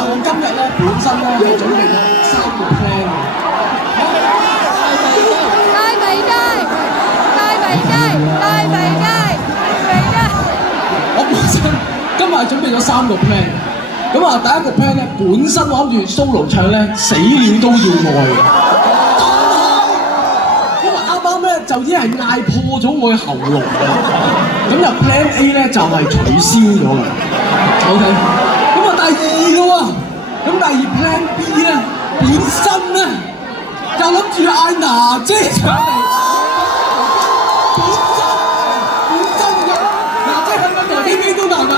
今日咧本身咧係準備咗3個 plan 嘅。大圍街，大圍街，大圍街，大圍街。我本身今日係準備咗3個 plan。咁啊，第一個 plan 咧，本身我諗住 solo 唱咧，死了都要愛嘅。因為啱啱咧就已經係嗌破咗我嘅喉嚨㗎。咁就 plan A 咧就係取消咗嘅。OK。咁啊，第二嘅喎，咁第二 plan B 咧，本身咧就諗住嗌娜姐上嚟。本身嘅娜姐喺唔喺度？邊都難㗎。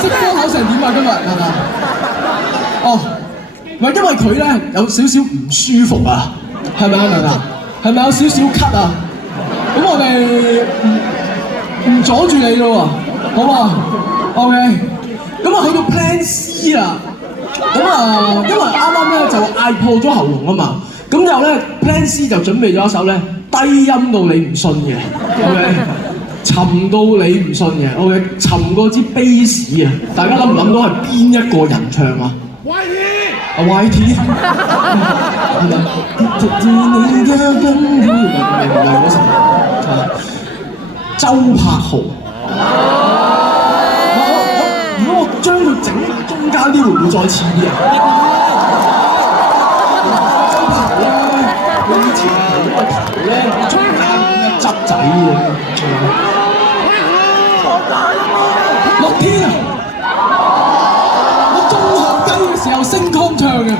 識歌口成點啊？今日係咪？哦，唔係因為佢咧有少少唔舒服啊，係咪啊？係咪有少少咳啊？咁我哋唔阻住你咯喎，好嘛 ？OK， 咁啊去到 Plan C 啦，咁啊因為啱啱咧就嗌破咗喉嚨啊嘛，咁就咧 Plan C 就準備咗一首咧低音到你唔信嘅 ，OK。沉到你唔信嘅 ，OK， 沉過支 bass 啊！大家諗唔諗到係邊一個人唱啊 ？YT 啊 YT， 係咪？嗰首係周柏豪。如果我將佢整中間啲會唔會再似啲啊？周柏豪咧，佢以前係嗰個頭咧，中間一執仔嘅。樂天啊！我中學雞嘅時候升 con 唱嘅。